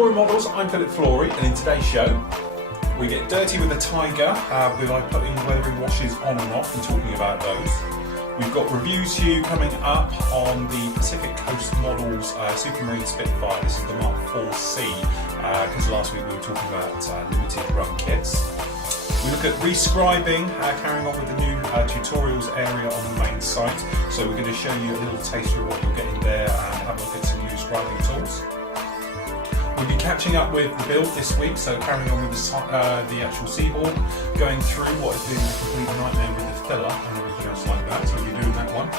Flory Models, I'm Flory, and in today's show we get dirty with a Tiger by putting weathering washes on and off and talking about those. We've got reviews here coming up on the Pacific Coast Models Supermarine Spitfire. This is the Mark 4C because last week we were talking about limited run kits. We look at rescribing, carrying on with the new tutorials area on the main site. So we're going to show you a little taster of what you're getting there and have a look at some new scribing tools. We'll be catching up with the build this week, so carrying on with the actual Seahawk, going through what has been a complete nightmare with the filler and everything else like that, so we'll be doing that one.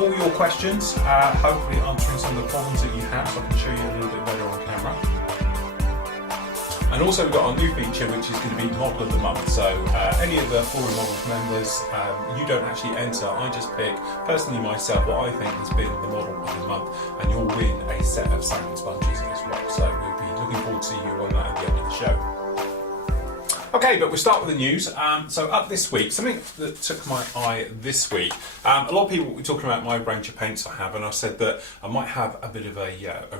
All your questions, hopefully answering some of the problems that you have, so I can show you a little bit better on camera. And also we've got our new feature, which is going to be Model of the Month. So any of the Flory Models members, you don't actually enter. I just pick, personally myself, what I think has been the Model of the Month, and you'll win a set of sanding sponges as well. So we'll be looking forward to seeing you on that at the end of the show. Okay, but we'll start with the news. So up this week, something that took my eye this week. A lot of people were talking about my range of paints I have, and I said that I might have a bit of a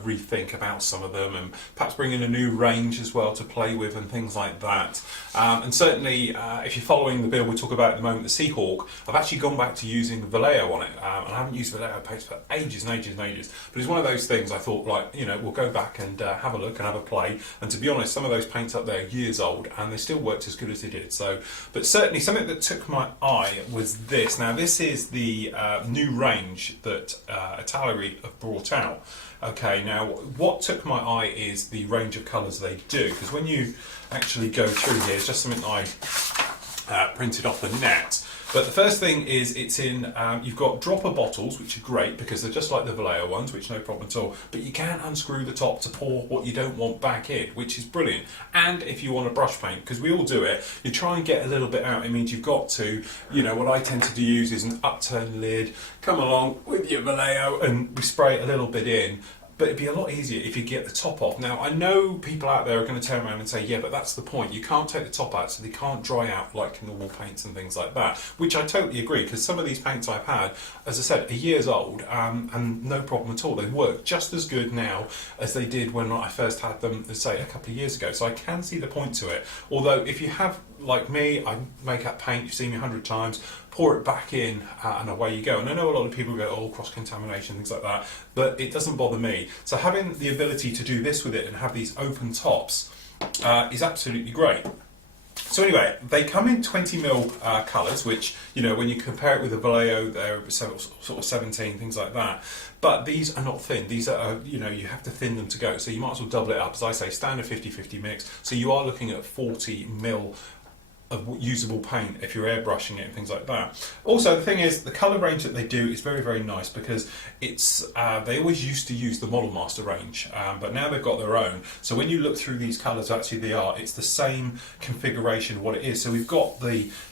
rethink about some of them, and perhaps bring in a new range as well to play with and things like that. And certainly, if you're following the build we talk about at the moment, the Seahawk, I've actually gone back to using Vallejo on it, and I haven't used Vallejo paints for ages and ages and ages. But it's one of those things I thought, like, you know, we'll go back and have a look and have a play. And to be honest, some of those paints up there are years old, and they still worked as good as they did. So, but certainly something that took my eye was this. Now, this is the new range that Italeri have brought out. Okay, now what took my eye is the range of colours they do, because when you actually go through here, it's just something I printed off the net. But the first thing is it's in, you've got dropper bottles, which are great because they're just like the Vallejo ones, which no problem at all. But you can unscrew the top to pour what you don't want back in, which is brilliant. And if you want to brush paint, because we all do it, you try and get a little bit out. It means you've got to, you know, what I tend to use is an upturned lid, come along with your Vallejo and we spray a little bit in. But it'd be a lot easier if you get the top off. Now, I know people out there are going to turn around and say, yeah, but that's the point. You can't take the top out, so they can't dry out like normal paints and things like that, which I totally agree, because some of these paints I've had, as I said, are years old, and no problem at all. They work just as good now as they did when I first had them, say, a couple of years ago. So I can see the point to it. Although, if you have, like me, I make up paint, you've seen me 100 times, pour it back in and away you go. And I know a lot of people go, oh, cross-contamination, things like that, but it doesn't bother me. So having the ability to do this with it and have these open tops is absolutely great. So anyway, they come in 20mm colours, which, you know, when you compare it with the Vallejo, they're sort of 17, things like that. But these are not thin. These are, you know, you have to thin them to go. So you might as well double it up. As I say, standard 50-50 mix. So you are looking at 40mm of usable paint if you're airbrushing it and things like that. Also, the thing is, the colour range that they do is very, very nice, because it's they always used to use the Model Master range, but now they've got their own. So when you look through these colours, actually it's the same configuration of what it is. So we've got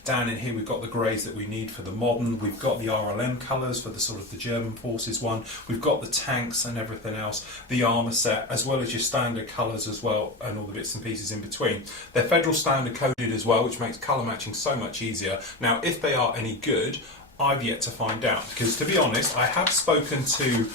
down in here, we've got the greys that we need for the modern, we've got the RLM colours for the sort of the German forces one, we've got the tanks and everything else, the armour set, as well as your standard colours as well, and all the bits and pieces in between. They're federal standard coded as well, which makes colour matching so much easier. Now, if they are any good, I've yet to find out, because to be honest, I have spoken to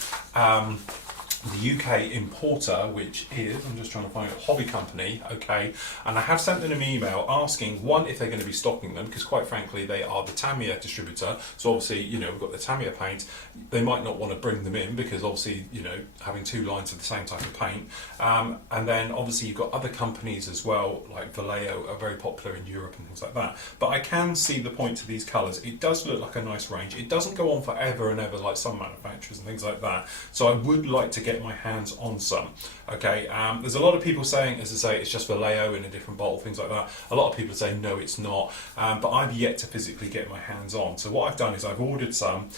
the UK importer, which is, I'm just trying to find a hobby company, okay, and I have sent them an email asking, one, if they're going to be stocking them, because quite frankly they are the Tamiya distributor, so obviously, you know, we've got the Tamiya paint, they might not want to bring them in because obviously, you know, having two lines of the same type of paint, and then obviously you've got other companies as well, like Vallejo are very popular in Europe and things like that. But I can see the point to these colours. It does look like a nice range. It doesn't go on forever and ever like some manufacturers and things like that, so I would like to get my hands on some. Okay, there's a lot of people saying, as I say, it's just Vallejo in a different bottle, things like that. A lot of people say no, it's not, but I've yet to physically get my hands on. So what I've done is I've ordered some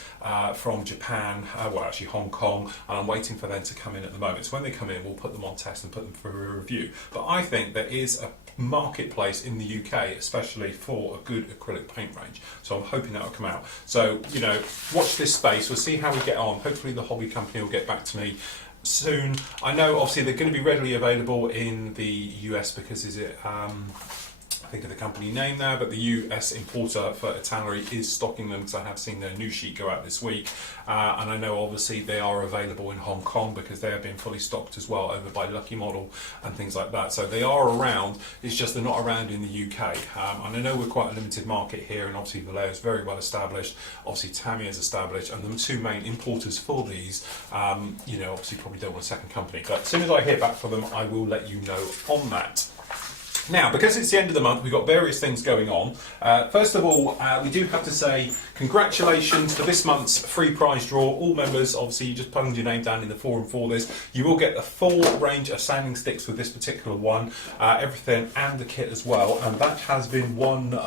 from Japan, well actually Hong Kong, and I'm waiting for them to come in at the moment. So when they come in, we'll put them on test and put them for a review. But I think there is a marketplace in the UK, especially for a good acrylic paint range. So I'm hoping that will come out. So, you know, watch this space. We'll see how we get on. Hopefully the hobby company will get back to me soon. I know obviously they're going to be readily available in the US because think of the company name there, but the US importer for Italeri is stocking them, because I have seen their new sheet go out this week. And I know obviously they are available in Hong Kong, because they have been fully stocked as well over by Lucky Model and things like that. So they are around, it's just they're not around in the UK. And I know we're quite a limited market here, and obviously Vallejo is very well established, obviously Tamiya is established, and the two main importers for these, you know, obviously probably don't want a second company. But as soon as I hear back from them, I will let you know on that. Now, because it's the end of the month, we've got various things going on. First of all, we do have to say congratulations for this month's free prize draw. All members, obviously, you just plunge your name down in the forum for this. You will get the full range of sanding sticks with this particular one, everything, and the kit as well. And that has been won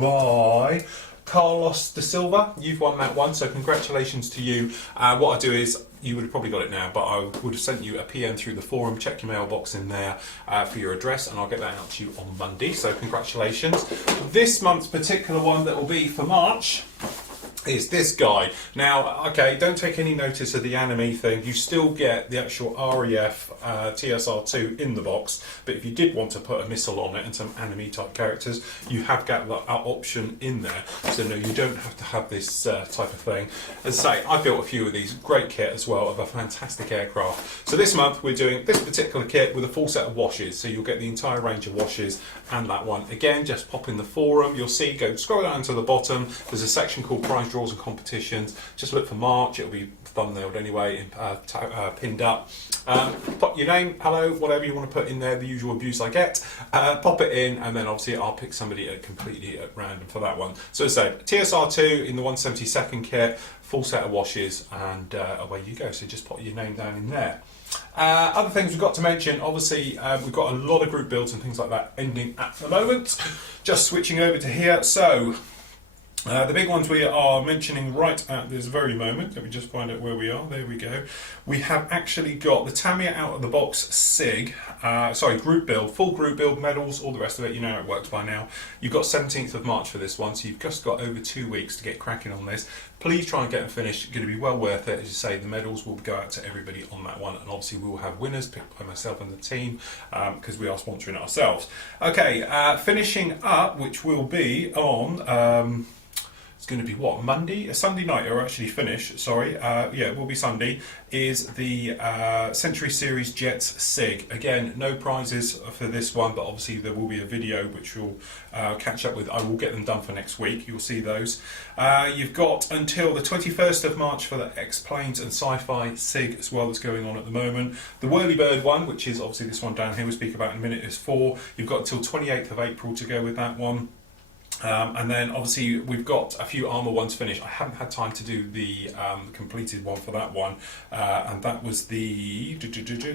by Carlos de Silva. You've won that one, so congratulations to you. What I do is, you would have probably got it now, but I would have sent you a PM through the forum. Check your mailbox in there for your address, and I'll get that out to you on Monday, so congratulations. This month's particular one that will be for March is this guy. Now, okay, don't take any notice of the anime thing. You still get the actual REF TSR2 in the box, but if you did want to put a missile on it and some anime type characters, you have got that option in there. So no, you don't have to have this type of thing. As I say, I built a few of these. Great kit as well, of a fantastic aircraft. So this month we're doing this particular kit with a full set of washes. So you'll get the entire range of washes and that one. Again, just pop in the forum. You'll see, go scroll down to the bottom. There's a section called prize draws and competitions. Just look for March. It'll be thumbnailed anyway, pinned up. Put your name, hello, whatever you want to put in there, the usual abuse I get. Pop it in, and then obviously I'll pick somebody completely at random for that one. So as I say, TSR2 in the 172nd kit, full set of washes, and away you go. So just put your name down in there. Other things we've got to mention, obviously we've got a lot of group builds and things like that ending at the moment. Just switching over to here. So the big ones we are mentioning right at this very moment. Let me just find out where we are. There we go. We have actually got the Tamiya out of the box SIG, group build, full group build, medals, all the rest of it. You know how it works by now. You've got 17th of March for this one, so you've just got over 2 weeks to get cracking on this. Please try and get them finished. It's going to be well worth it. As you say, the medals will go out to everybody on that one, and obviously we will have winners picked by myself and the team, because we are sponsoring it ourselves. Okay, finishing up, which will be on it's going to be what, Monday? A Sunday night, or actually finish, sorry, yeah, it will be Sunday, is the Century Series Jets SIG. Again, no prizes for this one, but obviously there will be a video which we'll catch up with. I will get them done for next week, you'll see those. You've got until the 21st of March for the X-Planes and Sci-Fi SIG as well, that's going on at the moment. The Whirlybird one, which is obviously this one down here we'll speak about in a minute, is 4. You've got until 28th of April to go with that one. And then obviously we've got a few armour ones finished. I haven't had time to do the completed one for that one, and that was the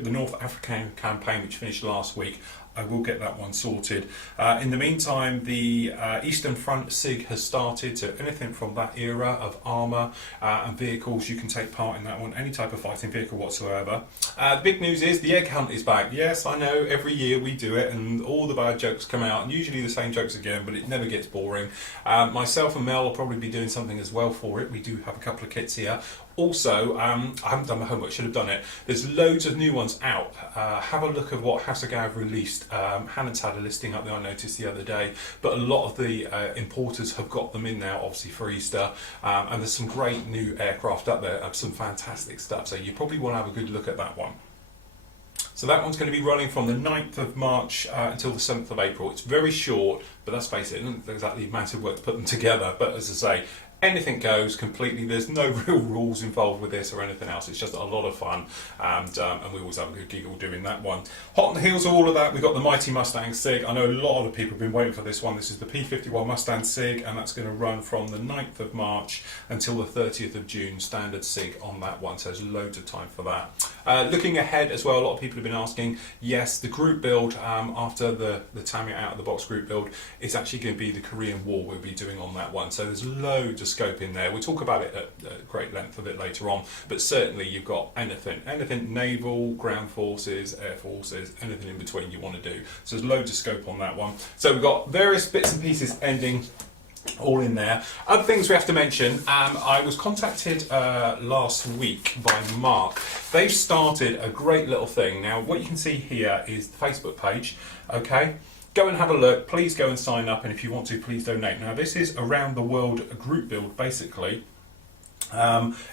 North African campaign, which finished last week. I will get that one sorted. In the meantime, the Eastern Front SIG has started, so anything from that era of armour and vehicles, you can take part in that one, any type of fighting vehicle whatsoever. The big news is the egg hunt is back. Yes, I know, every year we do it and all the bad jokes come out, and usually the same jokes again, but it never gets boring. Myself and Mel will probably be doing something as well for it. We do have a couple of kits here. Also, I haven't done my homework, should have done it. There's loads of new ones out. Have a look at what Hasegawa have released. Hannon's had a listing up there, I noticed the other day, but a lot of the importers have got them in now, obviously for Easter, and there's some great new aircraft up there, some fantastic stuff, so you probably want to have a good look at that one. So that one's going to be running from the 9th of March until the 7th of April. It's very short, but let's face it, it isn't exactly massive work to put them together, but as I say, anything goes completely. There's no real rules involved with this or anything else. It's just a lot of fun, and we always have a good giggle doing that one. Hot on the heels of all of that, we've got the Mighty Mustang SIG. I know a lot of people have been waiting for this one. This is the P51 Mustang SIG, and that's going to run from the 9th of March until the 30th of June, standard SIG on that one, so there's loads of time for that. Looking ahead as well, a lot of people have been asking, yes, the group build after the Tamiya out of the box group build is actually going to be the Korean War we'll be doing on that one, so there's loads of scope in there. We'll talk about it at great length a bit later on, but certainly you've got anything naval, ground forces, air forces, anything in between you want to do. So there's loads of scope on that one. So we've got various bits and pieces ending all in there. Other things we have to mention, I was contacted last week by Mark. They've started a great little thing. Now what you can see here is the Facebook page, okay? go and have a look. Please go and sign up, and if you want to, please donate. Now, this is around the world group build, basically.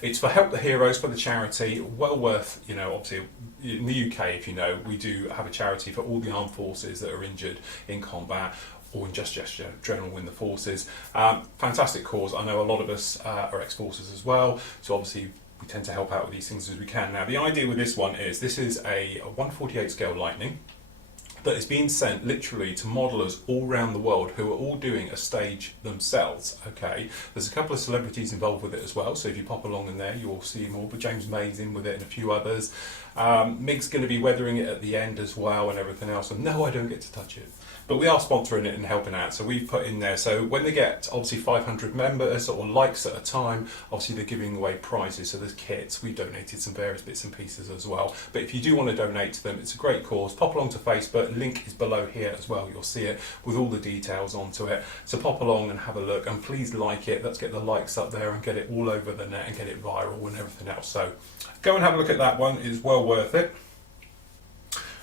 It's for Help the Heroes, for the charity. Well worth, you know, obviously in the UK, if you know, we do have a charity for all the armed forces that are injured in combat or in just general in the forces. Fantastic cause. I know a lot of us are ex-forces as well, so obviously we tend to help out with these things as we can. Now, the idea with this one is this is a 1/48 scale Lightning that is being sent literally to modelers all around the world who are all doing a stage themselves. Okay, there's a couple of celebrities involved with it as well, so if you pop along in there you'll see more, but James May's in with it and a few others. Mig's going to be weathering it at the end as well and everything else, and no, I don't get to touch it, but we are sponsoring it and helping out, so we've put in there, so when they get obviously 500 members or likes at a time, obviously they're giving away prizes, so there's kits. We've donated some various bits and pieces as well, but if you do want to donate to them, it's a great cause. Pop along to Facebook, link is below here as well, you'll see it with all the details onto it, so pop along and have a look, and please like it. Let's get the likes up there and get it all over the net and get it viral and everything else, so go and have a look at that one. It is well worth it.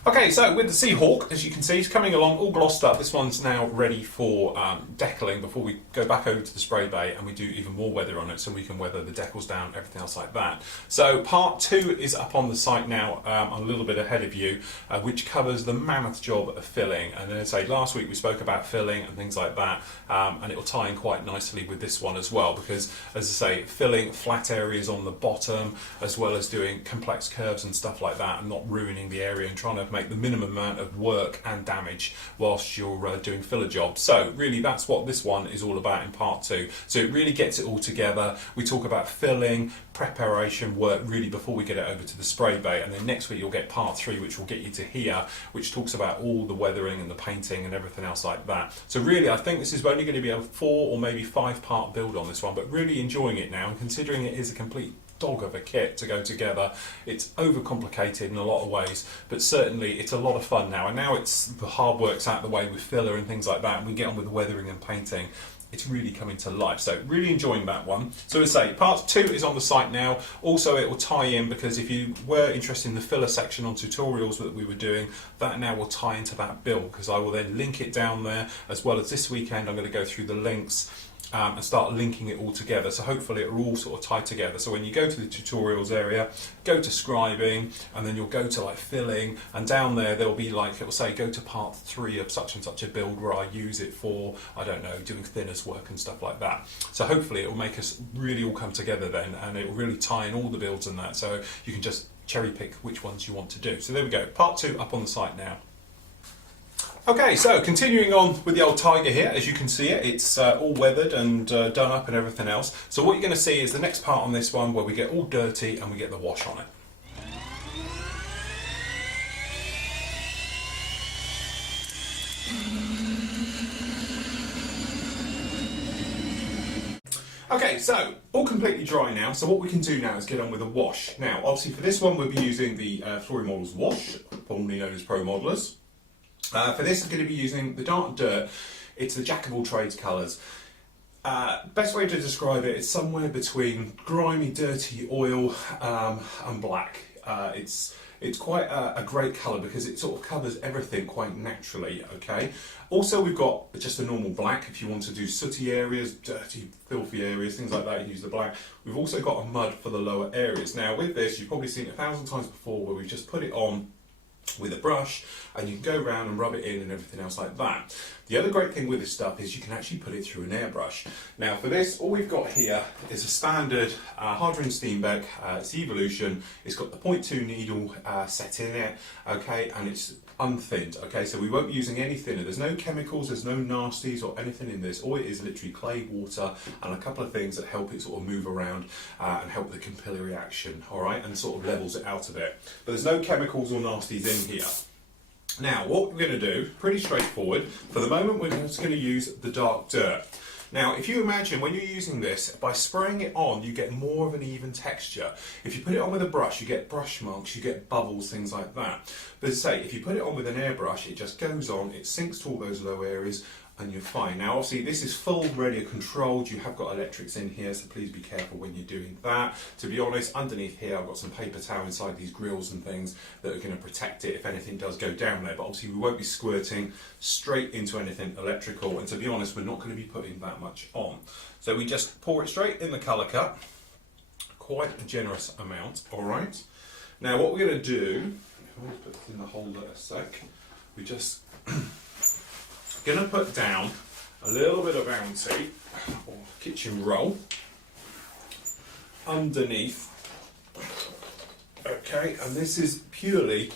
Okay, so with the Seahawk, as you can see, it's coming along all glossed up. This one's now ready for decaling before we go back over to the spray bay and we do even more weather on it, so we can weather the decals down, everything else like that. So part 2 is up on the site now, a little bit ahead of you, which covers the mammoth job of filling. And as I say, last week we spoke about filling and things like that, and it'll tie in quite nicely with this one as well, because as I say, filling flat areas on the bottom, as well as doing complex curves and stuff like that, and not ruining the area and trying to make the minimum amount of work and damage whilst you're doing filler jobs. So really that's what this one is all about in part 2. So it really gets it all together. We talk about filling, preparation work really before we get it over to the spray bay, and then next week you'll get part 3, which will get you to here, which talks about all the weathering and the painting and everything else like that. So really I think this is only going to be a 4 or maybe 5 part build on this one, but really enjoying it now, and considering it is a complete dog of a kit to go together. It's overcomplicated in a lot of ways, but certainly it's a lot of fun now, and now it's the hard work's out of the way with filler and things like that, and we get on with the weathering and painting. It's really coming to life, so really enjoying that one. So as I say, part 2 is on the site now. Also it will tie in, because if you were interested in the filler section on tutorials that we were doing, that now will tie into that build, because I will then link it down there, as well as this weekend I'm going to go through the links and start linking it all together, so hopefully it will all sort of tie together. So when you go to the tutorials area, go to scribing, and then you'll go to like filling, and down there there'll be like, it'll say go to part 3 of such and such a build where I use it for, I don't know, doing thinners work and stuff like that. So hopefully it will make us really all come together then, and it will really tie in all the builds and that, so you can just cherry pick which ones you want to do. So there we go, part 2 up on the site now. Okay, so continuing on with the old Tiger here, as you can see it, it's all weathered and done up and everything else. So what you're going to see is the next part on this one where we get all dirty and we get the wash on it. Okay, so all completely dry now, so what we can do now is get on with a wash. Now, obviously for this one we'll be using the Flory Models Wash, formerly known as Pro Modelers. For this I'm going to be using the Dark Dirt. It's the jack of all trades colours. Best way to describe it is somewhere between grimy, dirty oil and black. It's quite a great colour because it sort of covers everything quite naturally, okay? Also we've got just a normal black if you want to do sooty areas, dirty, filthy areas, things like that, you use the black. We've also got a mud for the lower areas. Now with this, you've probably seen it 1,000 times before where we've just put it on with a brush and you can go around and rub it in and everything else like that. The other great thing with this stuff is you can actually put it through an airbrush. Now for this, all we've got here is a standard Hardrin Steenbeck, it's Evolution. It's got the 0.2 needle set in it, okay, and it's unthinned, okay, so we won't be using any thinner. There's no chemicals, there's no nasties or anything in this. All it is literally clay, water, and a couple of things that help it sort of move around and help the capillary action, all right, and sort of levels it out a bit. But there's no chemicals or nasties in here. Now, what we're going to do, pretty straightforward. For the moment, we're just going to use the Dark Dirt. Now, if you imagine when you're using this, by spraying it on, you get more of an even texture. If you put it on with a brush, you get brush marks, you get bubbles, things like that. But as I say, if you put it on with an airbrush, it just goes on, it sinks to all those low areas, and you're fine. Now obviously this is full radio controlled, you have got electrics in here, so please be careful when you're doing that. To be honest, underneath here I've got some paper towel inside these grills and things that are going to protect it if anything does go down there, but obviously we won't be squirting straight into anything electrical, and to be honest we're not going to be putting that much on. So we just pour it straight in the colour cup, quite a generous amount, alright. Now what we're going to do, I'll put this in the holder a sec, we just going to put down a little bit of bounty or kitchen roll underneath, okay, and this is purely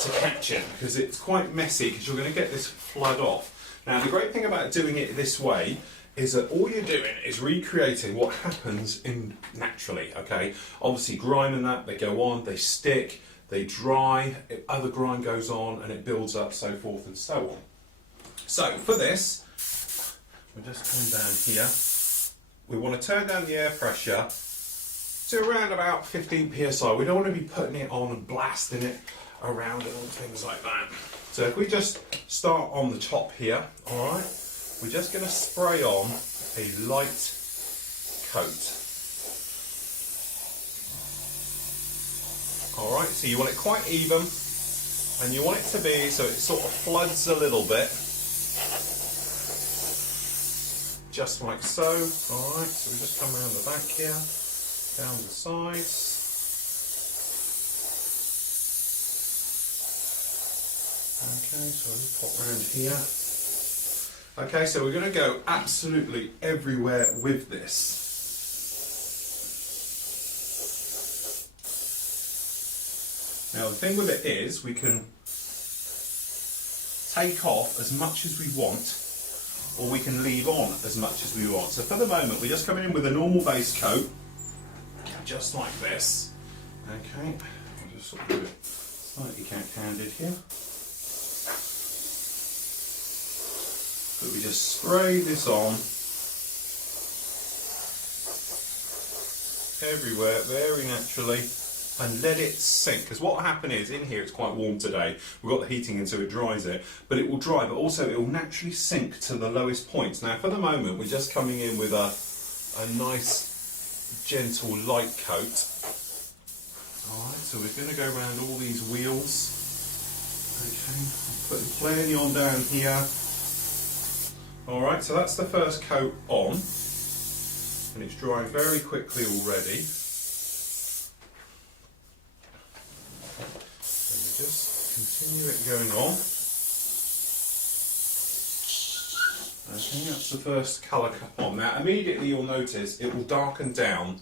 to catch it because it's quite messy because you're going to get this flood off. Now the great thing about doing it this way is that all you're doing is recreating what happens in naturally, okay. Obviously grime and that, they go on, they stick, they dry, other grime goes on and it builds up, so forth and so on. So for this, we'll just come down here. We want to turn down the air pressure to around about 15 psi. We don't want to be putting it on and blasting it around and things like that. So if we just start on the top here, all right, we're just going to spray on a light coat. All right, so you want it quite even, and you want it to be so it sort of floods a little bit. Just like so. Alright, so we just come around the back here, down the sides. Okay, so I'll just pop around here. Okay, so we're going to go absolutely everywhere with this. Now the thing with it is we can take off as much as we want, or we can leave on as much as we want. So for the moment we're just coming in with a normal base coat, just like this. Okay, I'll just sort of do it slightly candid here. But we just spray this on everywhere, very naturally, and let it sink. Because what will happen is, in here it's quite warm today, we've got the heating in so it dries it, but it will dry, but also it will naturally sink to the lowest points. Now for the moment we're just coming in with a nice gentle light coat. Alright, so we're going to go around all these wheels. Okay, putting plenty on down here. Alright, so that's the first coat on, and it's drying very quickly already. Just continue it going on. Okay, that's the first colour on. Now immediately you'll notice it will darken down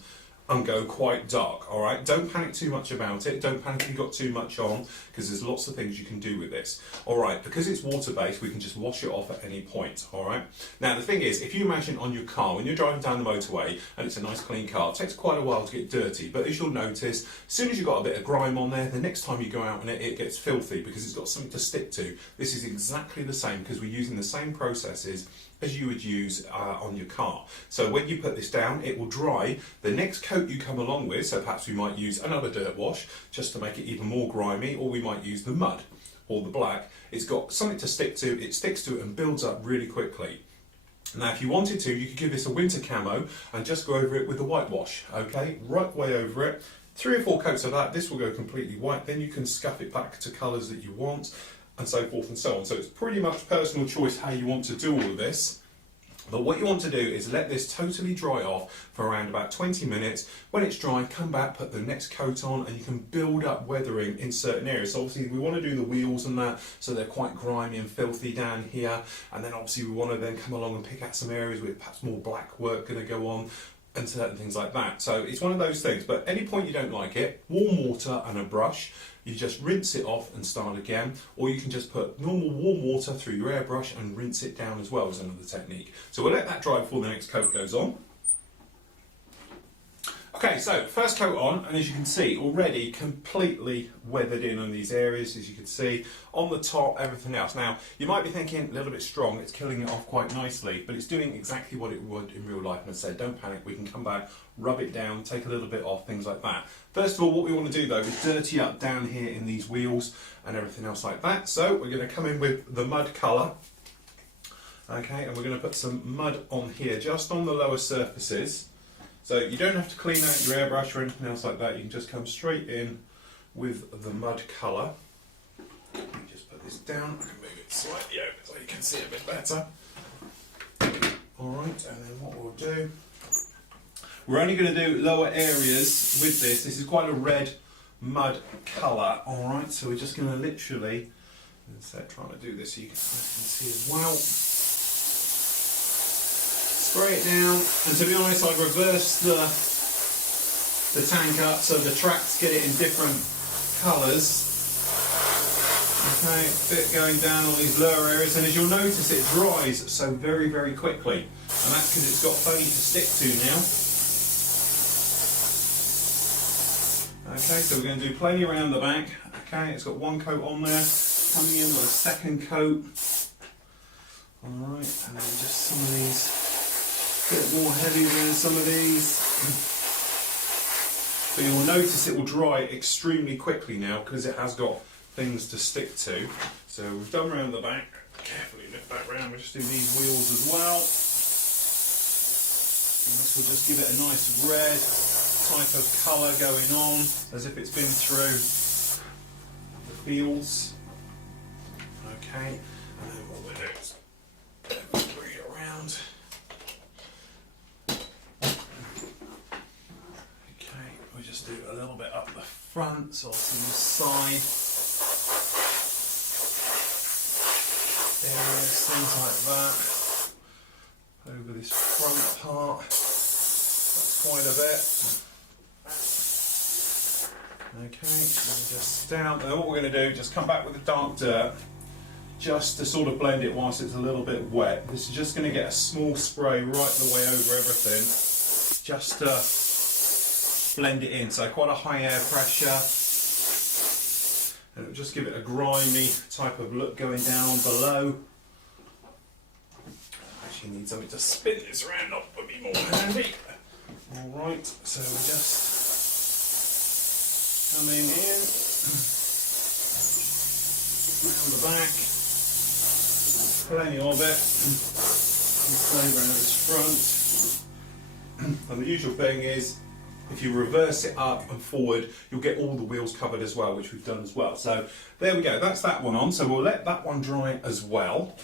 and go quite dark, alright? Don't panic too much about it, don't panic if you've got too much on, because there's lots of things you can do with this. Alright, because it's water-based, we can just wash it off at any point, alright? Now the thing is, if you imagine on your car, when you're driving down the motorway, and it's a nice clean car, it takes quite a while to get dirty, but as you'll notice, as soon as you've got a bit of grime on there, the next time you go out in it, it gets filthy, because it's got something to stick to. This is exactly the same, because we're using the same processes as you would use on your car. So when you put this down, it will dry. The next coat you come along with, so perhaps we might use another dirt wash just to make it even more grimy, or we might use the mud or the black. It's got something to stick to, it sticks to it and builds up really quickly. Now if you wanted to, you could give this a winter camo and just go over it with the whitewash, okay? Right way over it. 3 or 4 coats of that, this will go completely white, then you can scuff it back to colours that you want, and so forth and so on. So it's pretty much personal choice how you want to do all of this. But what you want to do is let this totally dry off for around about 20 minutes. When it's dry, come back, put the next coat on, and you can build up weathering in certain areas. So obviously we want to do the wheels and that, so they're quite grimy and filthy down here. And then obviously we want to then come along and pick out some areas with perhaps more black work going to go on, and certain things like that. So it's one of those things, but at any point you don't like it, warm water and a brush, you just rinse it off and start again, or you can just put normal warm water through your airbrush and rinse it down as well as another technique. So we'll let that dry before the next coat goes on. Okay, so first coat on, and as you can see, already completely weathered in on these areas, as you can see, on the top, everything else. Now, you might be thinking, a little bit strong, it's killing it off quite nicely, but it's doing exactly what it would in real life. And as I said, don't panic, we can come back, rub it down, take a little bit off, things like that. First of all, what we want to do though is dirty up down here in these wheels and everything else like that. So we're going to come in with the mud colour. Okay, and we're going to put some mud on here, just on the lower surfaces. So you don't have to clean out your airbrush or anything else like that. You can just come straight in with the mud colour. Just put this down. I can move it slightly over so you can see a bit better. Alright, and then what we'll do, we're only going to do lower areas with this. This is quite a red mud colour. Alright, so we're just going to literally, instead of trying to do this so you can see as well, spray it down, and to be honest, I've reversed the tank up so the tracks get it in different colours. Okay, bit going down all these lower areas, and as you'll notice, it dries so very, very quickly, and that's because it's got plenty to stick to now. Okay, so we're going to do plenty around the back. Okay, it's got one coat on there, coming in with a second coat. Alright, and then just some of these. A bit more heavy than some of these. But you will notice it will dry extremely quickly now because it has got things to stick to. So we've done around the back. Carefully lift that round. We'll just do these wheels as well. And this will just give it a nice red type of colour going on, as if it's been through the fields. Okay, and then what we'll do is bring it around. We just do a little bit up the front, so to the side areas, things like that. Over this front part, that's quite a bit. Okay, so just down there. What we're going to do, just come back with the dark dirt, just to sort of blend it whilst it's a little bit wet. This is just going to get a small spray right the way over everything, just to blend it in, so quite a high air pressure, and it'll just give it a grimy type of look going down below. Actually need something to spin this around, that would be more handy. Alright, so we just come in, around the back, plenty of it, play around this front, and the usual thing is, if you reverse it up and forward, you'll get all the wheels covered as well, which we've done as well. So there we go, that's that one on. So we'll let that one dry as well.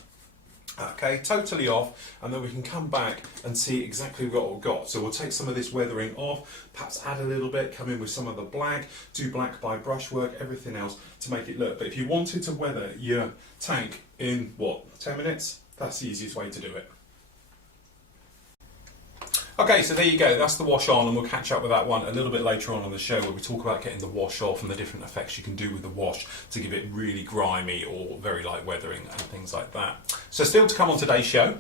Okay, totally off, and then we can come back and see exactly what we've got. So we'll take some of this weathering off, perhaps add a little bit, come in with some of the black, do black by brushwork, everything else to make it look. But if you wanted to weather your tank in, what, 10 minutes? That's the easiest way to do it. Okay, so there you go, that's the wash on, and we'll catch up with that one a little bit later on the show, where we talk about getting the wash off and the different effects you can do with the wash to give it really grimy or very light weathering and things like that. So still to come on today's show,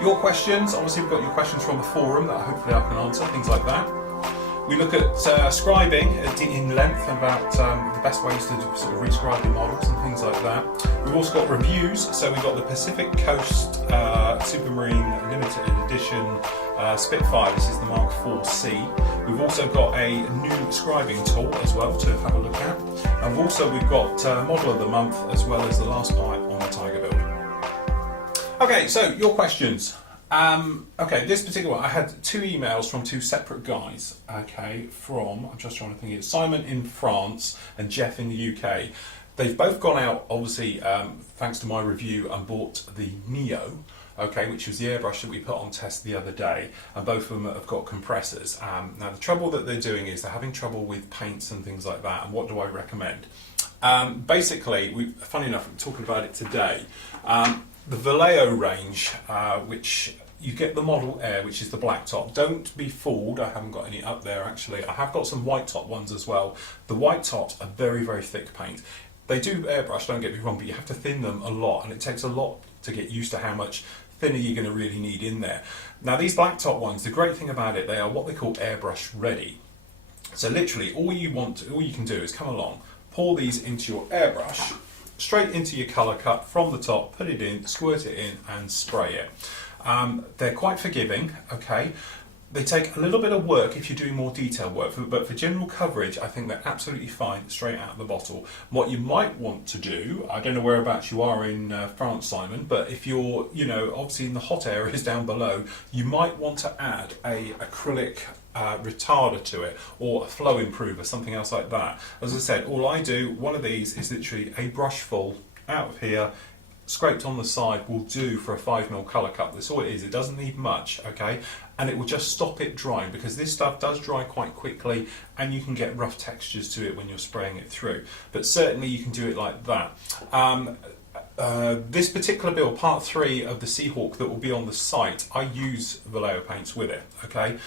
your questions. Obviously we've got your questions from the forum that hopefully I can answer, things like that. We look at scribing in length and about the best ways to sort of rescribe your models and things like that. We've also got reviews, so we've got the Pacific Coast Supermarine Limited Edition Spitfire. This is the Mark 4C. We've also got a new scribing tool as well to have a look at. And also we've got Model of the Month as well as the last pipe on the Tiger build. Okay, so your questions. Okay, this particular one, I had two emails from two separate guys, okay, from, I'm just trying to think, it's Simon in France and Jeff in the UK. They've both gone out, obviously, thanks to my review, and bought the Neo, okay, which was the airbrush that we put on test the other day, and both of them have got compressors. Now, the trouble that they're doing is they're having trouble with paints and things like that, and what do I recommend? Basically, funny enough, we're talking about it today, the Vallejo range, which you get the Model Air, which is the black top. Don't be fooled, I haven't got any up there actually. I have got some white top ones as well. The white tops are very, very thick paint. They do airbrush, don't get me wrong, but you have to thin them a lot, and it takes a lot to get used to how much thinner you're going to really need in there. Now these black top ones, the great thing about it, they are what they call airbrush ready. So literally all you can do is come along, pour these into your airbrush, straight into your colour cup from the top, put it in, squirt it in and spray it. They're quite forgiving, okay. They take a little bit of work if you're doing more detailed work, but for general coverage, I think they're absolutely fine straight out of the bottle. What you might want to do, I don't know whereabouts you are in France, Simon, but if you're, obviously in the hot areas down below, you might want to add a acrylic retarder to it, or a flow improver, something else like that. As I said, all I do, one of these is literally a brush full out of here, scraped on the side will do for a 5mm colour cup. That's all it is. It doesn't need much, okay? And it will just stop it drying, because this stuff does dry quite quickly and you can get rough textures to it when you're spraying it through. But certainly you can do it like that. This particular build, part 3 of the Seahawk that will be on the site, I use Vallejo paints with it, okay?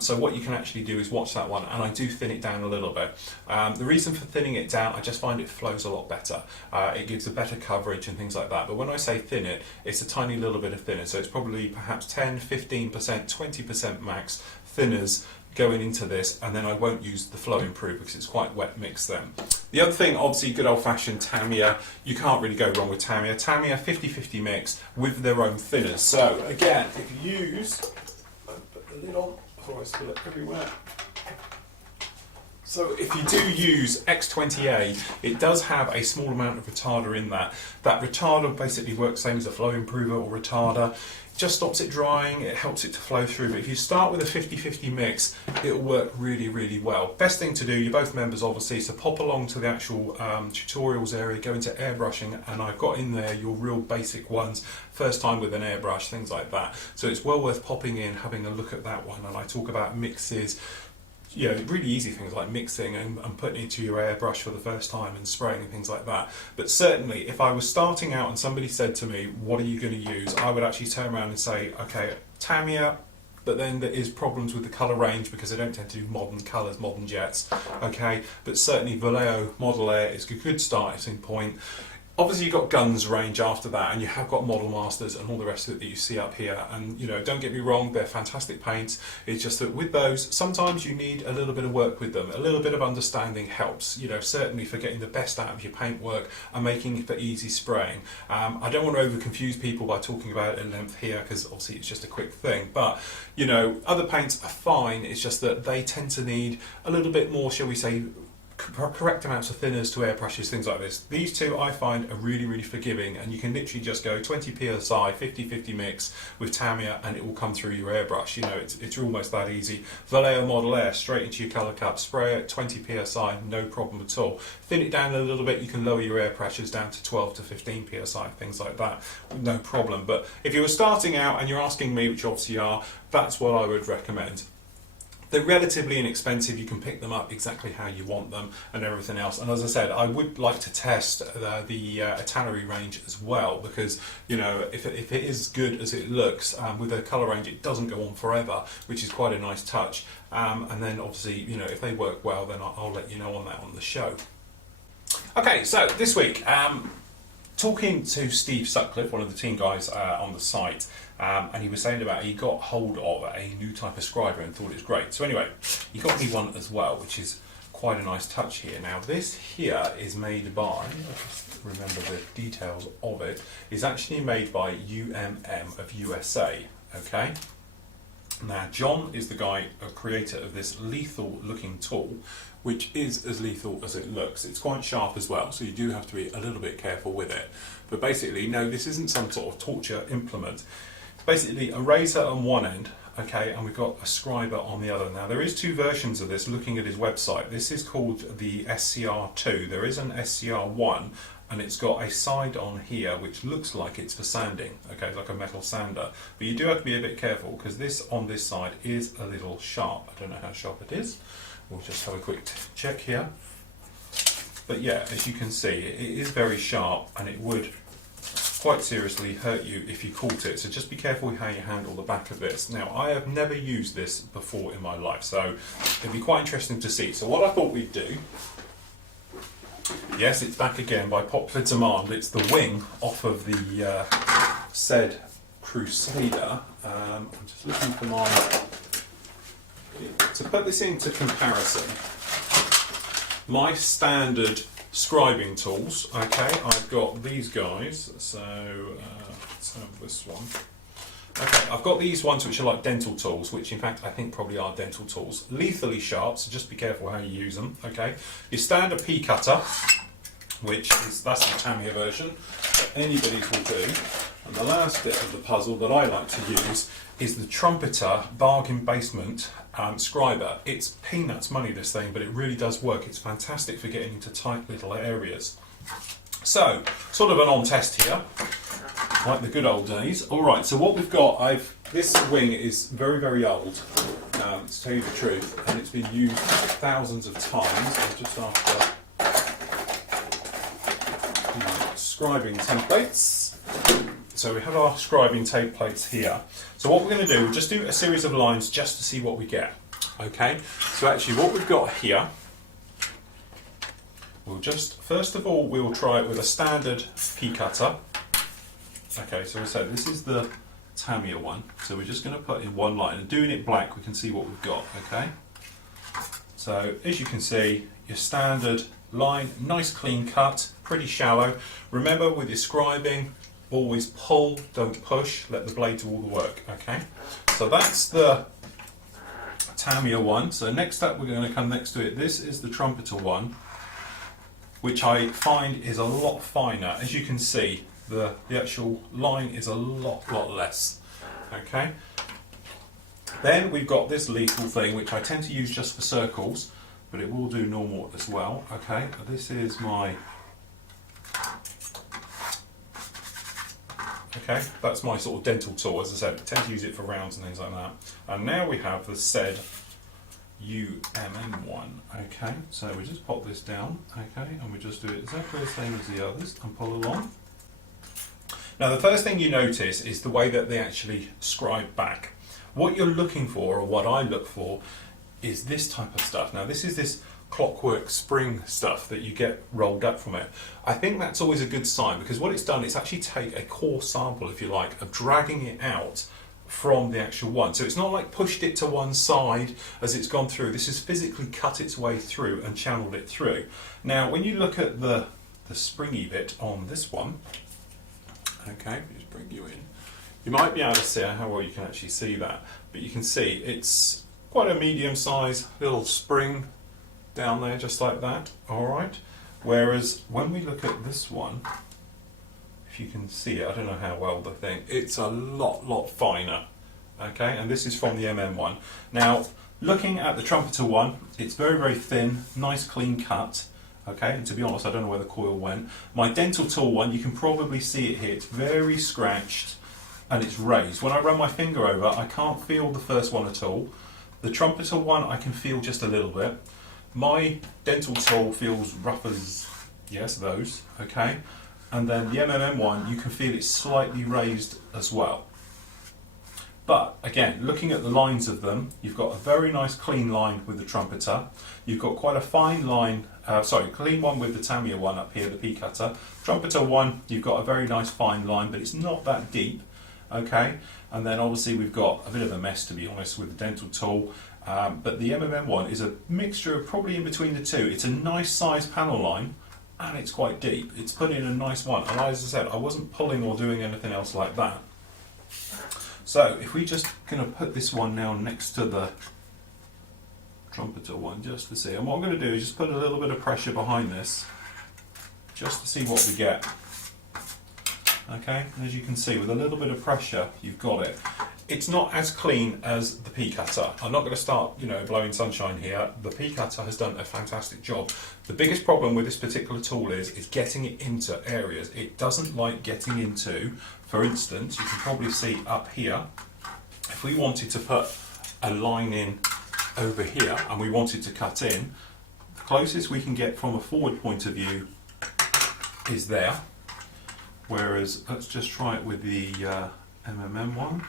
So what you can actually do is watch that one, and I do thin it down a little bit. The reason for thinning it down, I just find it flows a lot better. It gives a better coverage and things like that. But when I say thin it, it's a tiny little bit of thinner, so it's probably perhaps 10, 15%, 20% max thinners going into this, and then I won't use the flow improver because it's quite wet mix then. The other thing, obviously, good old-fashioned Tamiya. You can't really go wrong with Tamiya. Tamiya 50-50 mix with their own thinners. So again, if you use, put the lid on before I spill it everywhere. So if you do use X20A, it does have a small amount of retarder in that. That retarder basically works same as a flow improver or retarder. Just stops it drying, it helps it to flow through. But if you start with a 50-50 mix, it'll work really, really well. Best thing to do, you're both members obviously, so pop along to the actual tutorials area, go into airbrushing, and I've got in there your real basic ones, first time with an airbrush, things like that. So it's well worth popping in, having a look at that one, and I talk about mixes, really easy things like mixing and putting it into your airbrush for the first time and spraying and things like that. But certainly, if I was starting out and somebody said to me, what are you going to use? I would actually turn around and say, okay, Tamiya, but then there is problems with the colour range because I don't tend to do modern colours, modern jets, okay? But certainly Vallejo Model Air is a good starting point. Obviously you've got guns range after that, and you have got Model Masters and all the rest of it that you see up here, and don't get me wrong, they're fantastic paints. It's just that with those, sometimes you need a little bit of work with them. A little bit of understanding helps, certainly for getting the best out of your paint work and making it for easy spraying. I don't want to over confuse people by talking about it at length here, because obviously it's just a quick thing, but other paints are fine. It's just that they tend to need a little bit more, shall we say, correct amounts of thinners to airbrushes, things like this. These two I find are really, really forgiving, and you can literally just go 20 psi, 50-50 mix with Tamiya, and it will come through your airbrush. It's almost that easy. Vallejo Model Air, straight into your colour cup, spray it 20 psi, no problem at all. Thin it down a little bit, you can lower your air pressures down to 12 to 15 psi, things like that, no problem. But if you were starting out and you're asking me, which obviously you are, that's what I would recommend. They're relatively inexpensive, you can pick them up exactly how you want them and everything else. And as I said, I would like to test the Italeri range as well, because if it is good as it looks, with the colour range it doesn't go on forever, which is quite a nice touch. And then obviously, if they work well, then I'll let you know on that on the show. Okay, so this week, talking to Steve Sutcliffe, one of the team guys on the site, and he was saying about he got hold of a new type of scriber and thought it was great. So anyway, he got me one as well, which is quite a nice touch here. Now this here is made by, remember the details of it, is actually made by UMM-USA, okay? Now John is the guy, a creator of this lethal looking tool, which is as lethal as it looks. It's quite sharp as well, so you do have to be a little bit careful with it. But basically, no, this isn't some sort of torture implement. It's basically a razor on one end, okay, and we've got a scriber on the other. Now there is two versions of this, looking at his website. This is called the SCR2. There is an SCR1, and it's got a side on here which looks like it's for sanding, okay, like a metal sander. But you do have to be a bit careful, because this on this side is a little sharp. I don't know how sharp it is. We'll just have a quick check here. But yeah, as you can see, it is very sharp, and it would quite seriously hurt you if you caught it. So just be careful how you handle the back of this. Now, I have never used this before in my life, so it'd be quite interesting to see. So what I thought we'd do, yes, it's back again by popular demand. It's the wing off of the said Crusader. I'm just looking for my... To put this into comparison, my standard scribing tools, okay, I've got these guys, so let's have this one. Okay, I've got these ones which are like dental tools, which in fact I think probably are dental tools. Lethally sharp, so just be careful how you use them, okay? Your standard P cutter, that's the Tamiya version, that anybody's will do. And the last bit of the puzzle that I like to use is the Trumpeter bargain basement scriber. It's peanuts money, this thing, but it really does work. It's fantastic for getting into tight little areas. So, sort of an on test here, like the good old days. Alright, so what we've got, this wing is very, very old, to tell you the truth, and it's been used thousands of times. I'm just after scribing templates. So we have our scribing templates here. So what we're going to do, we'll just do a series of lines just to see what we get. Okay, so actually what we've got here, we'll just, first of all, we'll try it with a standard P cutter. Okay, so we said this is the Tamiya one, so we're just going to put in one line, and doing it black we can see what we've got. Okay, so as you can see, your standard line, nice clean cut, pretty shallow. Remember with your scribing, always pull, don't push, let the blade do all the work. Okay, so that's the Tamiya one. So next up we're going to come next to it, this is the Trumpeter one, which I find is a lot finer. As you can see, the actual line is a lot less. Okay, then we've got this lethal thing, which I tend to use just for circles, but it will do normal as well. Okay, this is my, okay, that's my sort of dental tool. As I said, I tend to use it for rounds and things like that. And now we have the said UMM one. Okay, so we just pop this down, okay, and we just do it exactly the same as the others and pull along. Now the first thing you notice is the way that they actually scribe back. What you're looking for, or what I look for, is this type of stuff. Now this is this clockwork spring stuff that you get rolled up from it. I think that's always a good sign, because what it's done is actually take a core sample, if you like, of dragging it out from the actual one. So it's not like pushed it to one side as it's gone through. This has physically cut its way through and channeled it through. Now when you look at the springy bit on this one, okay, just bring you in. You might be able to see how well you can actually see that, but you can see it's quite a medium sized little spring down there, just like that. Alright, whereas when we look at this one, if you can see it, I don't know how well the thing, it's a lot finer. Okay, and this is from the MM one. Now looking at the Trumpeter one, it's very thin, nice clean cut. Okay, and to be honest, I don't know where the coil went. My dental tool one, you can probably see it here, it's very scratched and it's raised. When I run my finger over, I can't feel the first one at all. The Trumpeter one, I can feel just a little bit. My dental tool feels rough as, yes, those, okay? And then the MMM one, you can feel it's slightly raised as well. But again, looking at the lines of them, you've got a very nice clean line with the Trumpeter. You've got quite a fine line, clean one with the Tamiya one up here, the P cutter. Trumpeter one, you've got a very nice fine line, but it's not that deep. Okay, and then obviously we've got a bit of a mess, to be honest, with the dental tool. But the MMM one is a mixture of probably in between the two. It's a nice size panel line, and it's quite deep. It's put in a nice one. And as I said, I wasn't pulling or doing anything else like that. So if we just going to put this one now next to the Trumpeter one, just to see. And what I'm going to do is just put a little bit of pressure behind this, just to see what we get. Okay, and as you can see, with a little bit of pressure, you've got it. It's not as clean as the P cutter. I'm not going to start, blowing sunshine here. The P cutter has done a fantastic job. The biggest problem with this particular tool is getting it into areas. It doesn't like getting into, for instance, you can probably see up here, if we wanted to put a line in over here and we wanted to cut in, the closest we can get from a forward point of view is there. Whereas, let's just try it with the MMM one.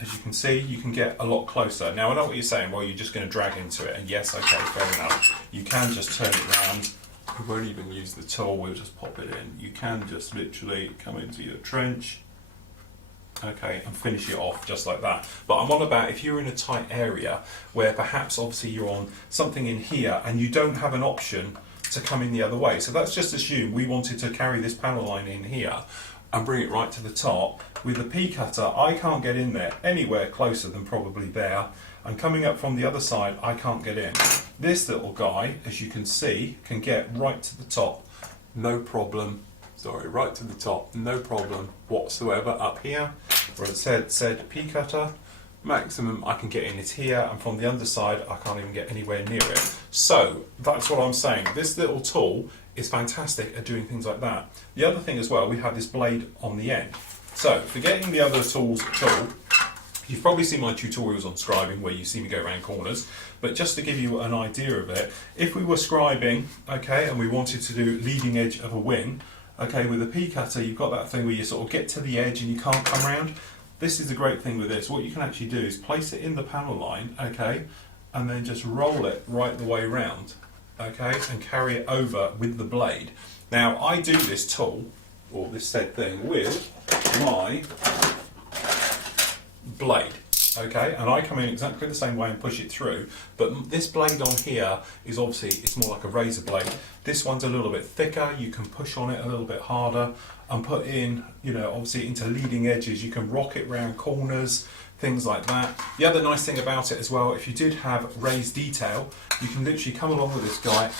As you can see, you can get a lot closer. Now I know what you're saying, well you're just going to drag into it, and yes, okay, fair enough. You can just turn it around, we won't even use the tool, we'll just pop it in. You can just literally come into your trench, okay, and finish it off just like that. But I'm on about if you're in a tight area where perhaps obviously you're on something in here and you don't have an option to come in the other way. So let's just assume we wanted to carry this panel line in here. and bring it right to the top. With the P cutter, I can't get in there anywhere closer than probably there, and coming up from the other side, I can't get in. This little guy, as you can see, can get right to the top, no problem. Sorry, right to the top, no problem whatsoever. Up here, where it said P cutter, maximum I can get in is here, and from the underside I can't even get anywhere near it. So that's what I'm saying. This little tool is fantastic at doing things like that. The other thing as well, we have this blade on the end. So forgetting the other tools at all, you've probably seen my tutorials on scribing where you see me go around corners, but just to give you an idea of it, if we were scribing, okay, and we wanted to do leading edge of a wing, okay, with a P cutter you've got that thing where you sort of get to the edge and you can't come around. This is the great thing with this. What you can actually do is place it in the panel line, okay, and then just roll it right the way round, okay, and carry it over with the blade. Now I do this tool, or this said thing, with my blade, okay, and I come in exactly the same way and push it through, but this blade on here is obviously, it's more like a razor blade. This one's a little bit thicker, you can push on it a little bit harder and put in, you know, obviously into leading edges. You can rock it round corners, things like that. The other nice thing about it as well, if you did have raised detail, you can literally come along with this guy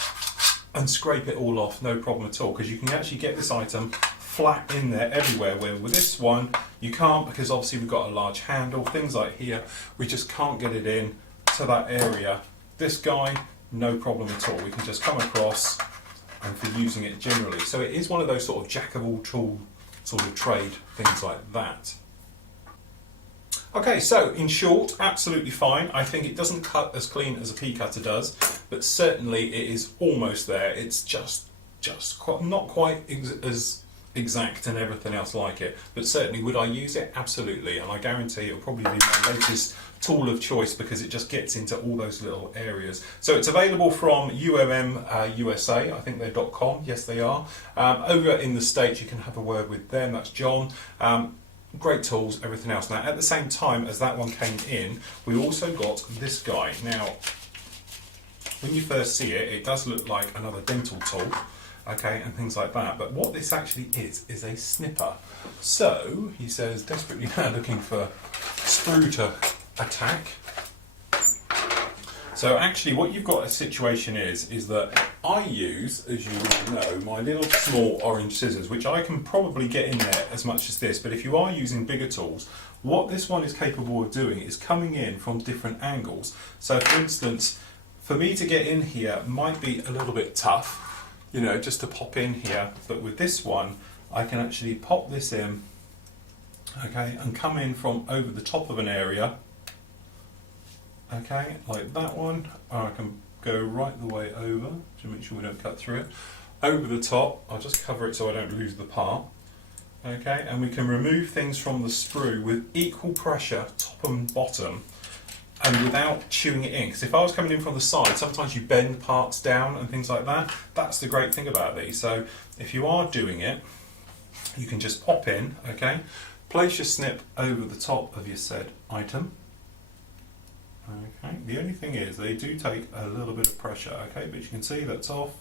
and scrape it all off, no problem at all, because you can actually get this item flat in there everywhere, where with this one you can't, because obviously we've got a large handle, things like here, we just can't get it in to that area. This guy, no problem at all, we can just come across, and for using it generally. So it is one of those sort of jack of all tool sort of trade, things like that. Okay, so in short, absolutely fine. I think it doesn't cut as clean as a P cutter does, but certainly it is almost there. It's just not quite as exact and everything else like it, but certainly would I use it? Absolutely, and I guarantee it'll probably be my latest tool of choice because it just gets into all those little areas. So it's available from UMM-USA, I think they're .com, yes they are. Over in the States you can have a word with them, that's John. Great tools, everything else. Now at the same time as that one came in, we also got this guy. Now when you first see it, it does look like another dental tool, okay, and things like that, but what this actually is a snipper. So he says desperately now looking for sprue to attack. So actually what you've got a situation is that I use, as you all know, my little small orange scissors, which I can probably get in there as much as this, but if you are using bigger tools, what this one is capable of doing is coming in from different angles. So for instance, for me to get in here might be a little bit tough, you know, just to pop in here, but with this one I can actually pop this in, okay, and come in from over the top of an area, okay, like that one, or I can go right the way over to make sure we don't cut through it, over the top. I'll just cover it so I don't lose the part, okay, and we can remove things from the sprue with equal pressure, top and bottom, and without chewing it in, because if I was coming in from the side, sometimes you bend parts down and things like that. That's the great thing about these. So if you are doing it, you can just pop in, okay, place your snip over the top of your said item, okay. The only thing is they do take a little bit of pressure, okay, but you can see that's off,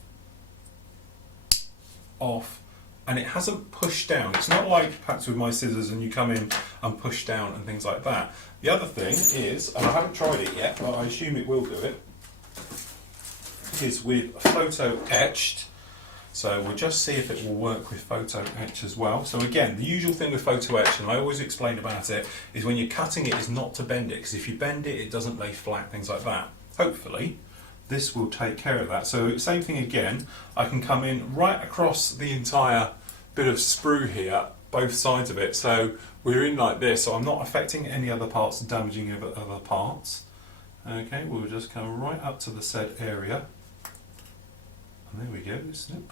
and it hasn't pushed down. It's not like perhaps with my scissors and you come in and push down and things like that. The other thing is, and I haven't tried it yet, but I assume it will do it, is with photo etched. So we'll just see if it will work with photo etch as well. So again, the usual thing with photo etch, and I always explain about it, is when you're cutting it is not to bend it, because if you bend it, it doesn't lay flat, things like that. Hopefully, this will take care of that. So same thing again, I can come in right across the entire bit of sprue here, both sides of it. So we're in like this, so I'm not affecting any other parts and damaging other parts. Okay, we'll just come right up to the said area. And there we go, snip.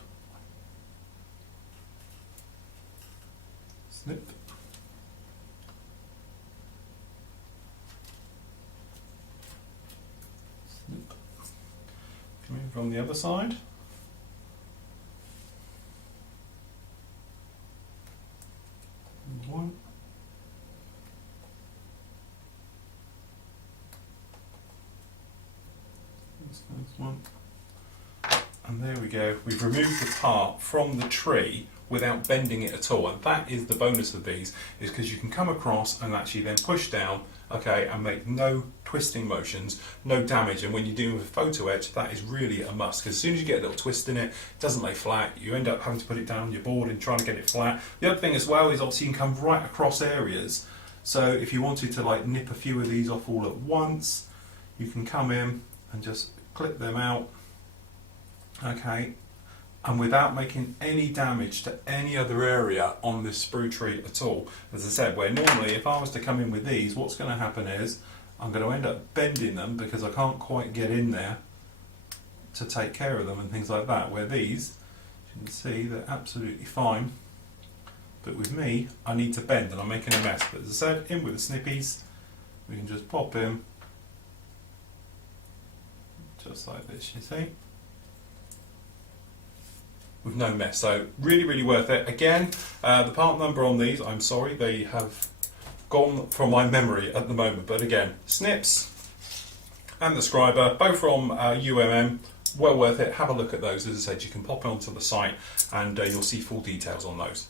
Snip. Snip. Come in from the other side. One. This one. And there we go. We've removed the part from the tree without bending it at all. And that is the bonus of these, is because you can come across and actually then push down, okay, and make no twisting motions, no damage. And when you're dealing with a photo etch, that is really a must, because as soon as you get a little twist in it, it doesn't lay flat. You end up having to put it down on your board and trying to get it flat. The other thing as well is obviously you can come right across areas. So if you wanted to like nip a few of these off all at once, you can come in and just clip them out, okay, and without making any damage to any other area on this sprue tree at all. As I said, where normally if I was to come in with these, what's going to happen is I'm going to end up bending them because I can't quite get in there to take care of them and things like that. Where these, you can see, they're absolutely fine. But with me, I need to bend and I'm making a mess. But as I said, in with the snippies, we can just pop in, just like this, you see, with no mess. So really, really worth it. Again, the part number on these, I'm sorry, they have gone from my memory at the moment. But again, snips and the scriber, both from UMM, well worth it. Have a look at those. As I said, you can pop onto the site and you'll see full details on those.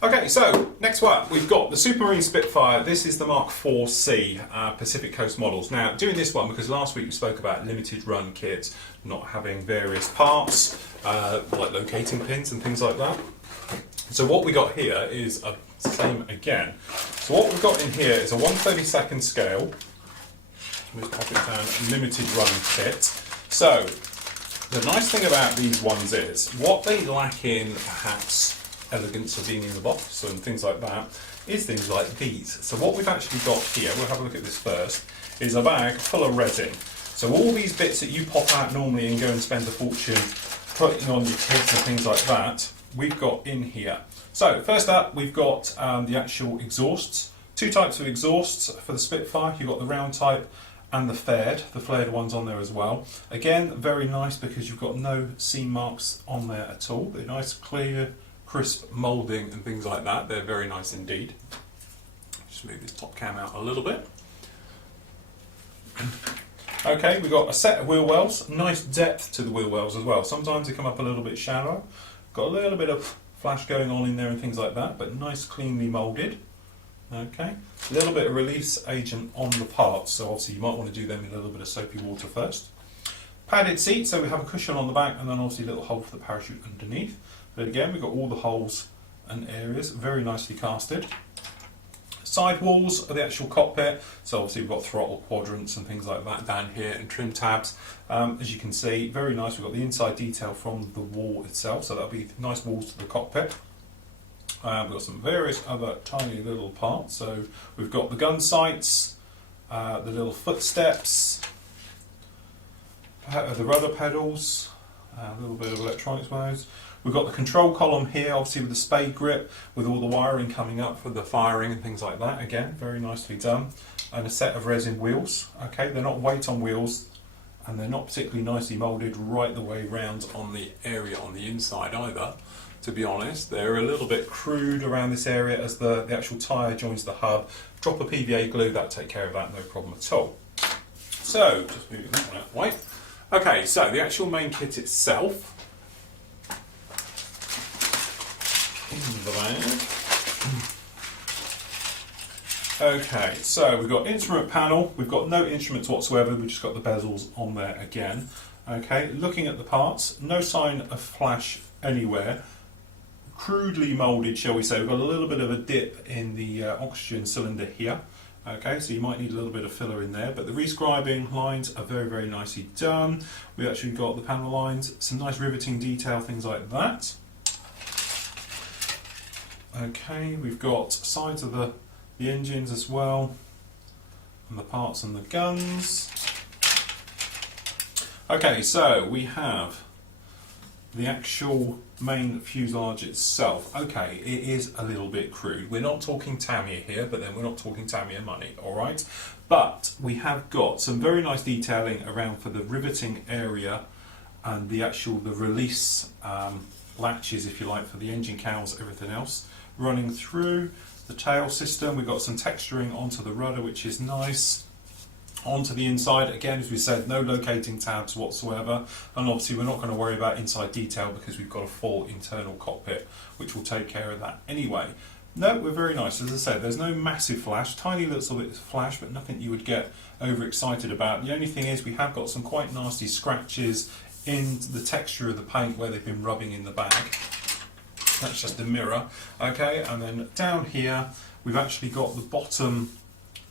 Okay, so next one, we've got the Supermarine Spitfire. This is the Mark IV-C Pacific Coast models. Now, doing this one because last week we spoke about limited run kits not having various parts, like locating pins and things like that. So what we got here is the same again. So what we've got in here is a 1/32 scale. Let's pop it down, limited run kit. So the nice thing about these ones is what they lack in perhaps elegance of being in the box and things like that is things like these. So what we've actually got here, we'll have a look at this first, is a bag full of resin. So all these bits that you pop out normally and go and spend a fortune putting on your kits and things like that, we've got in here. So first up, we've got the actual exhausts. Two types of exhausts for the Spitfire. You've got the round type and the flared ones on there as well. Again, very nice because you've got no seam marks on there at all. They're nice, clear, crisp moulding and things like that. They're very nice indeed. Just move this top cam out a little bit. Okay, we've got a set of wheel wells. Nice depth to the wheel wells as well. Sometimes they come up a little bit shallow. Got a little bit of flash going on in there and things like that, but nice, cleanly moulded. Okay, a little bit of release agent on the parts, so obviously you might want to do them in a little bit of soapy water first. Padded seat, so we have a cushion on the back and then obviously a little hole for the parachute underneath. But again, we've got all the holes and areas, very nicely casted. Side walls of the actual cockpit, so obviously we've got throttle quadrants and things like that down here and trim tabs. As you can see, very nice. We've got the inside detail from the wall itself, so that'll be nice walls to the cockpit. We've got some various other tiny little parts. So we've got the gun sights, the little footsteps, the rudder pedals, a little bit of electronics wires. We've got the control column here, obviously with the spade grip, with all the wiring coming up for the firing and things like that. Again, very nicely done. And a set of resin wheels. Okay, they're not weight on wheels, and they're not particularly nicely moulded right the way round on the area on the inside either. To be honest, they're a little bit crude around this area as the actual tyre joins the hub. Drop a PVA glue, that'll take care of that, no problem at all. So, just moving that one out of the way. Okay, so the actual main kit itself. In the bag. Okay, so we've got instrument panel. We've got no instruments whatsoever. We've just got the bezels on there again. Okay, looking at the parts, no sign of flash anywhere. Crudely moulded, shall we say. We've got a little bit of a dip in the oxygen cylinder here. Okay, so you might need a little bit of filler in there, but the rescribing lines are very, very nicely done. We've actually got the panel lines, some nice riveting detail, things like that. Okay, we've got sides of the engines as well, and the parts and the guns. Okay, so we have the actual main fuselage itself. Okay, it is a little bit crude. We're not talking Tamiya here, but then we're not talking Tamiya money, alright? But we have got some very nice detailing around for the riveting area and the release latches, if you like, for the engine cowls, everything else. Running through the tail system, we've got some texturing onto the rudder, which is nice. onto the inside. Again, as we said, no locating tabs whatsoever, and obviously we're not going to worry about inside detail because we've got a full internal cockpit which will take care of that anyway. No, we're very nice. As I said, there's no massive flash, tiny little bit of flash, but nothing you would get overexcited about. The only thing is we have got some quite nasty scratches in the texture of the paint where they've been rubbing in the bag. That's just the mirror. Okay, and then down here we've actually got the bottom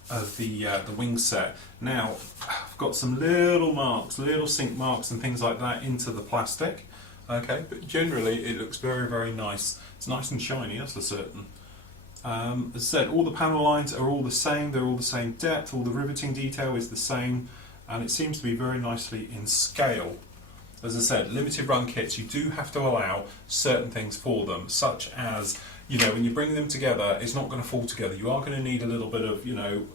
of the wing set. Now, I've got some little marks, little sink marks and things like that into the plastic. Okay, but generally it looks very, very nice. It's nice and shiny, that's for certain. As I said, all the panel lines are all the same, they're all the same depth, all the riveting detail is the same, and it seems to be very nicely in scale. As I said, limited run kits, you do have to allow certain things for them, such as, you know, when you bring them together, it's not going to fall together. You are going to need a little bit of, you know,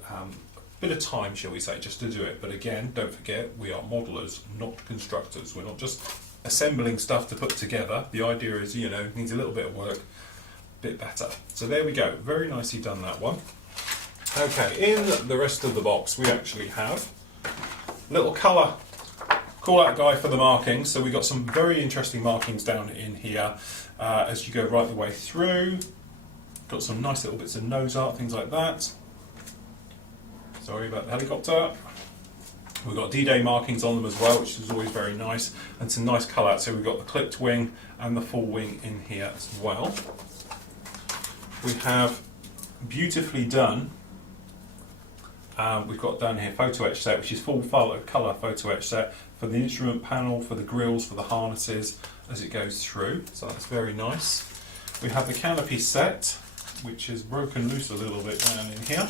bit of time, shall we say, just to do it. But again, don't forget, we are modelers, not constructors. We're not just assembling stuff to put together. The idea is, you know, it needs a little bit of work, a bit better. So there we go, very nicely done that one. Okay, in the rest of the box, we actually have a little colour call-out guide for the markings. So we've got some very interesting markings down in here as you go right the way through. Got some nice little bits of nose art, things like that. Sorry about the helicopter. We've got D-Day markings on them as well, which is always very nice, and some nice colour. So we've got the clipped wing and the full wing in here as well. We have beautifully done. We've got down here photo etch set, which is full colour photo etch set for the instrument panel, for the grills, for the harnesses as it goes through. So that's very nice. We have the canopy set, which is broken loose a little bit down in here.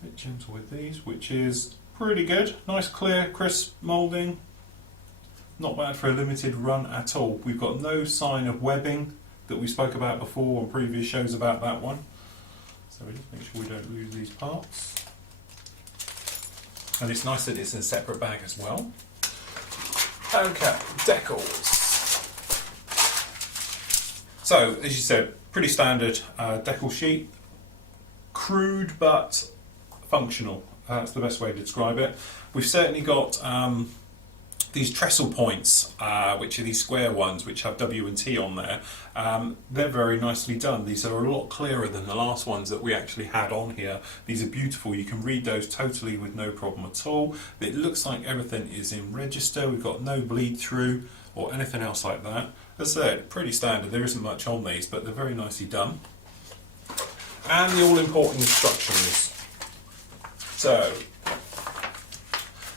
A bit gentle with these, which is pretty good. Nice, clear, crisp moulding. Not bad for a limited run at all. We've got no sign of webbing that we spoke about before on previous shows about that one. So we just make sure we don't lose these parts. And it's nice that it's in a separate bag as well. Okay, decals. So, as you said, pretty standard decal sheet. Crude but functional. That's the best way to describe it. We've certainly got these trestle points, which are these square ones, which have W and T on there. They're very nicely done. These are a lot clearer than the last ones that we actually had on here. These are beautiful. You can read those totally with no problem at all. It looks like everything is in register. We've got no bleed through or anything else like that. As I said, pretty standard. There isn't much on these, but they're very nicely done. And the all-important instructions. So,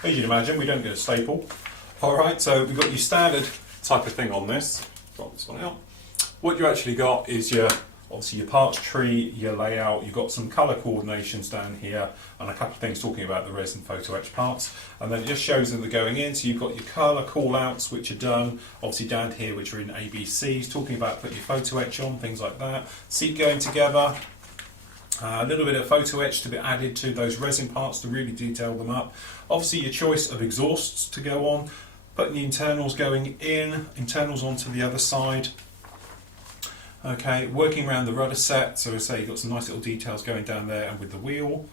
as you'd imagine, we don't get a staple. Alright, so we've got your standard type of thing on this. Drop this one out. What you actually got is obviously your parts tree, your layout, you've got some colour coordinations down here, and a couple of things talking about the resin photo etch parts. And then it just shows them they're going in, so you've got your colour call-outs which are done, obviously down here which are in ABCs, talking about putting your photo etch on, things like that. Seat going together. A little bit of photo etch to be added to those resin parts to really detail them up. Obviously your choice of exhausts to go on, putting the internals going in, internals onto the other side. Okay, working around the rudder set, so as I say you've got some nice little details going down there and with the wheel.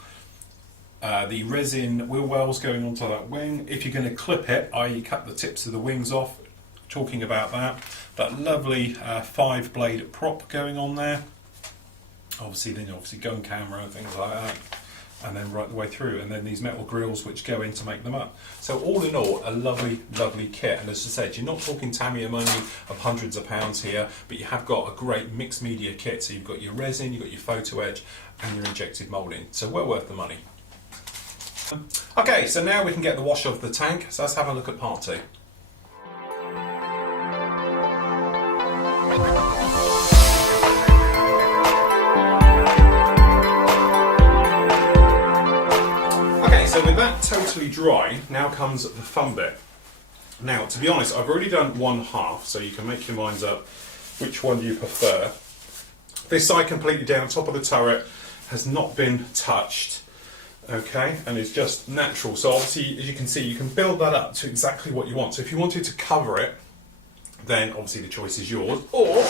The resin wheel wells going onto that wing. If you're going to clip it, i.e. cut the tips of the wings off, talking about that. That lovely 5-blade prop going on there. Obviously gun camera and things like that, and then right the way through, and then these metal grills which go in to make them up. So all in all, a lovely, lovely kit. And as I said, you're not talking Tamiya money of hundreds of pounds here, but you have got a great mixed media kit. So you've got your resin, you've got your photo etch, and your injected moulding. So well worth the money. Okay, so now we can get the wash of the tank. So let's have a look at part 2. So with that totally dry, now comes the fun bit. Now, to be honest, I've already done one half, so you can make your minds up which one you prefer. This side completely down, top of the turret, has not been touched, okay, and it's just natural. So obviously, as you can see, you can build that up to exactly what you want. So if you wanted to cover it, then obviously the choice is yours. Or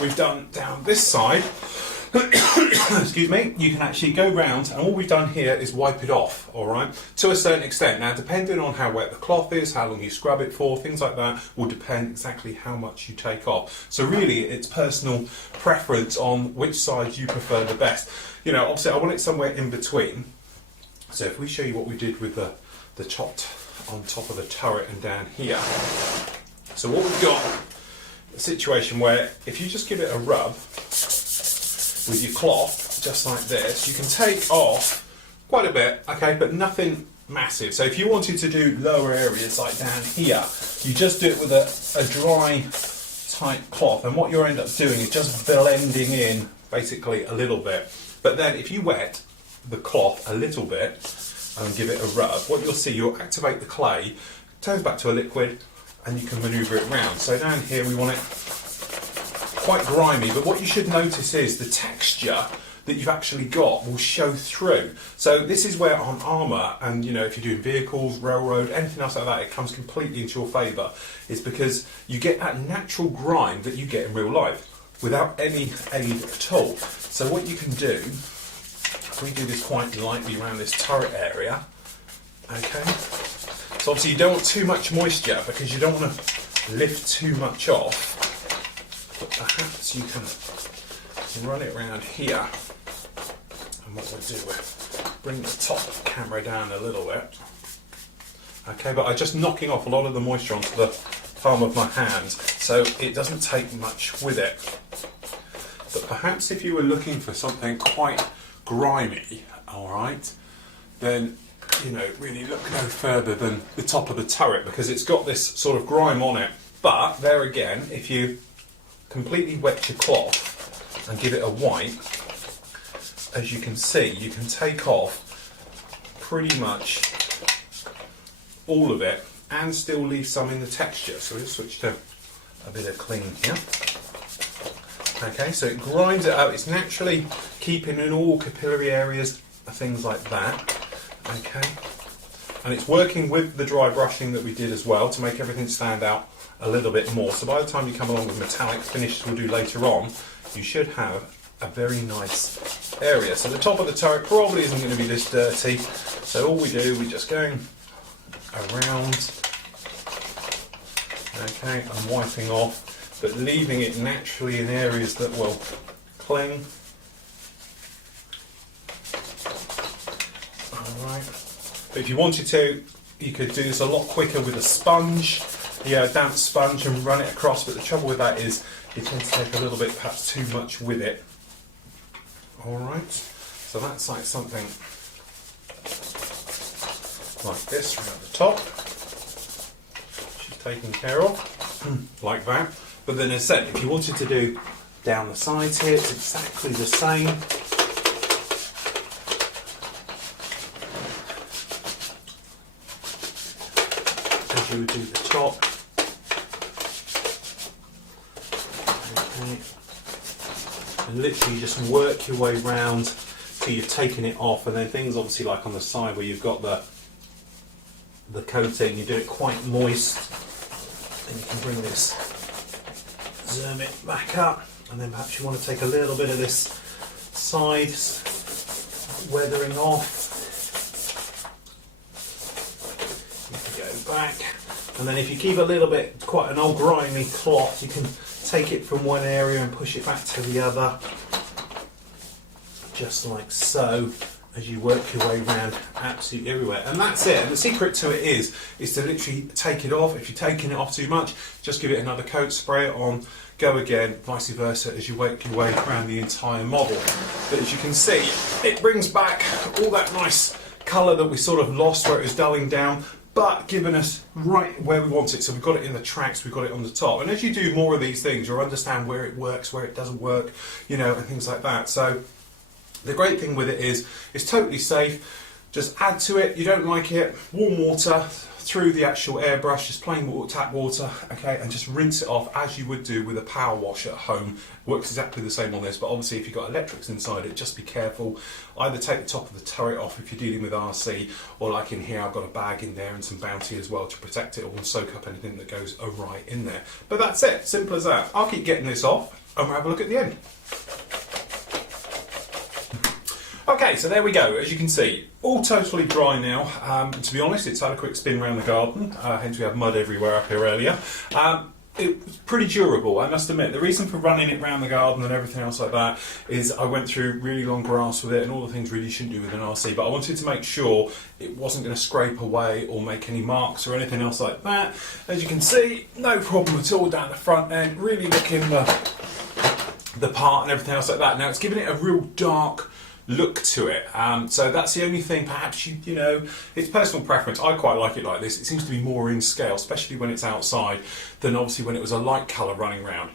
we've done down this side, excuse me, you can actually go round, and all we've done here is wipe it off, alright, to a certain extent. Now, depending on how wet the cloth is, how long you scrub it for, things like that will depend exactly how much you take off. So really, it's personal preference on which side you prefer the best. You know, obviously I want it somewhere in between. So if we show you what we did with the top on top of the turret and down here. So what we've got, a situation where if you just give it a rub with your cloth, just like this, you can take off quite a bit, okay, but nothing massive. So if you wanted to do lower areas like down here, you just do it with a dry, tight cloth, and what you'll end up doing is just blending in basically a little bit. But then if you wet the cloth a little bit and give it a rub, what you'll see, you'll activate the clay, turns back to a liquid, and you can manoeuvre it around. So down here we want it quite grimy, but what you should notice is the texture that you've actually got will show through. So this is where on armour, and you know, if you're doing vehicles, railroad, anything else like that, it comes completely into your favour, is because you get that natural grime that you get in real life without any aid at all. So what you can do, we do this quite lightly around this turret area, okay? So obviously you don't want too much moisture because you don't want to lift too much off. But perhaps you can run it around here, and what we'll do, we'll bring the top camera down a little bit. Okay, but I'm just knocking off a lot of the moisture onto the palm of my hand, so it doesn't take much with it. But perhaps if you were looking for something quite grimy, alright, then, you know, really look no further than the top of the turret, because it's got this sort of grime on it. But there again, if you completely wet your cloth and give it a wipe, as you can see, you can take off pretty much all of it and still leave some in the texture. So we'll switch to a bit of clean here. Okay, so it grinds it out. It's naturally keeping in all capillary areas, things like that. Okay, and it's working with the dry brushing that we did as well to make everything stand out a little bit more. So by the time you come along with metallic finishes we'll do later on, you should have a very nice area. So the top of the turret probably isn't going to be this dirty. So all we do, we're just going around, okay, and wiping off, but leaving it naturally in areas that will cling. Alright, but if you wanted to, you could do this a lot quicker with a sponge, a damp sponge, and run it across, but the trouble with that is it tends to take a little bit, perhaps too much with it. Alright, so that's like something like this around the top, which is taken care of, like that. But then as I said, if you wanted to do down the sides here, it's exactly the same. As you would do the top. Okay. And literally just work your way round till you've taken it off, and then things obviously like on the side where you've got the coating, you do it quite moist, then you can bring this, zoom it back up, and then perhaps you want to take a little bit of this side weathering off. You can go back, and then if you keep a little bit, quite an old grimy cloth, you can take it from one area and push it back to the other, just like so, as you work your way around absolutely everywhere. And that's it. And the secret to it is to literally take it off. If you're taking it off too much, just give it another coat, spray it on, go again, vice versa, as you work your way around the entire model. But as you can see, it brings back all that nice colour that we sort of lost where it was dulling down, but giving us right where we want it. So we've got it in the tracks, we've got it on the top. And as you do more of these things, you'll understand where it works, where it doesn't work, you know, and things like that. So the great thing with it is it's totally safe. Just add to it. You don't like it, warm water through the actual airbrush, just plain water, tap water, okay, and just rinse it off as you would do with a power wash at home. Works exactly the same on this, but obviously if you've got electrics inside it, just be careful. Either take the top of the turret off if you're dealing with RC, or like in here, I've got a bag in there and some Bounty as well to protect it or soak up anything that goes awry in there. But that's it, simple as that. I'll keep getting this off and we'll have a look at the end. Okay, so there we go. As you can see, all totally dry now. To be honest, it's had a quick spin around the garden, hence we have mud everywhere up here earlier. It was pretty durable, I must admit. The reason for running it around the garden and everything else like that is I went through really long grass with it and all the things really you shouldn't do with an RC, but I wanted to make sure it wasn't going to scrape away or make any marks or anything else like that. As you can see, no problem at all down the front end, really looking the part and everything else like that. Now it's giving it a real dark look to it, so that's the only thing. Perhaps you know, it's personal preference. I quite like it like this. It seems to be more in scale, especially when it's outside, than obviously when it was a light colour running around.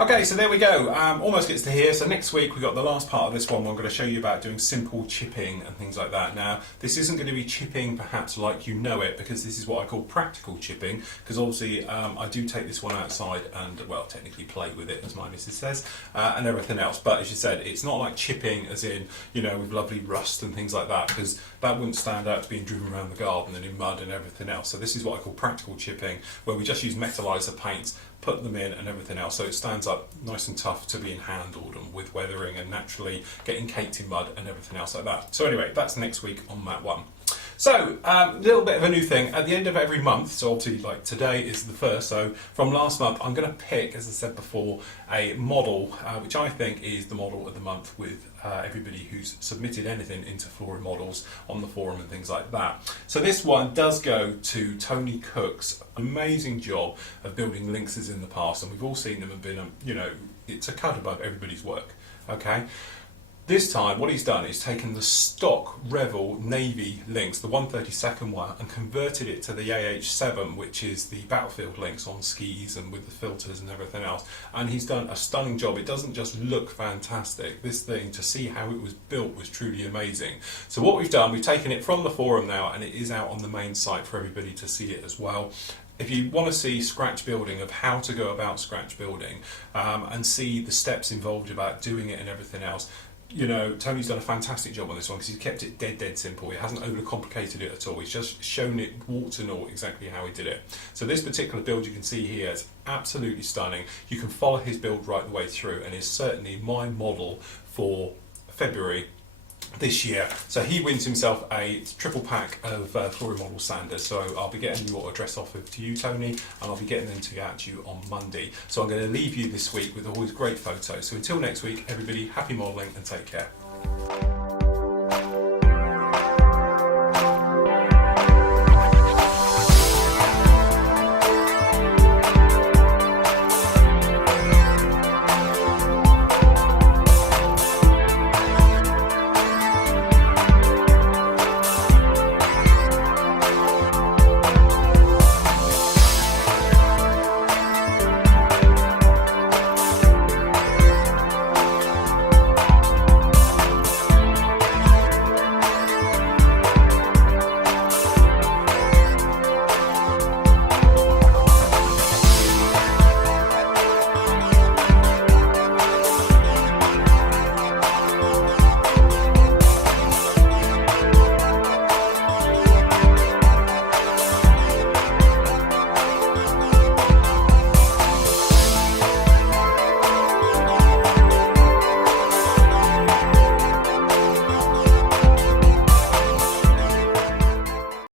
Okay, so there we go, almost gets to here. So next week we've got the last part of this one where I'm going to show you about doing simple chipping and things like that. Now, this isn't going to be chipping perhaps like you know it, because this is what I call practical chipping, because obviously I do take this one outside and, well, technically play with it, as my missus says, and everything else. But as you said, it's not like chipping as in, you know, with lovely rust and things like that, because that wouldn't stand out to being driven around the garden and in mud and everything else. So this is what I call practical chipping, where we just use metallizer paints, put them in and everything else, so it stands up nice and tough to being handled and with weathering and naturally getting caked in mud and everything else like that. So anyway, that's next week on that one. So, a little bit of a new thing. At the end of every month, so obviously like today is the first, so from last month I'm going to pick, as I said before, a model which I think is the model of the month with everybody who's submitted anything into Flory models on the forum and things like that. So this one does go to Tony Cook's amazing job of building Lynxes in the past, and we've all seen them and been, you know, it's a cut above everybody's work, okay? This time, what he's done is taken the stock Revell Navy Lynx, the 132nd one, and converted it to the AH-7, which is the battlefield Lynx on skis and with the filters and everything else. And he's done a stunning job. It doesn't just look fantastic. This thing, to see how it was built, was truly amazing. So what we've done, we've taken it from the forum now, and it is out on the main site for everybody to see it as well. If you want to see scratch building, of how to go about scratch building, and see the steps involved about doing it and everything else, you know, Tony's done a fantastic job on this one, because he's kept it dead simple. He hasn't overcomplicated it at all. He's just shown it warts and all exactly how he did it. So this particular build you can see here is absolutely stunning. You can follow his build right the way through, and is certainly my model for February this year. So he wins himself a triple pack of Flory model sanders. So I'll be getting your address off to you, Tony, and I'll be getting them to out you on Monday. So I'm going to leave you this week with all his great photos. So until next week, everybody, happy modelling and take care.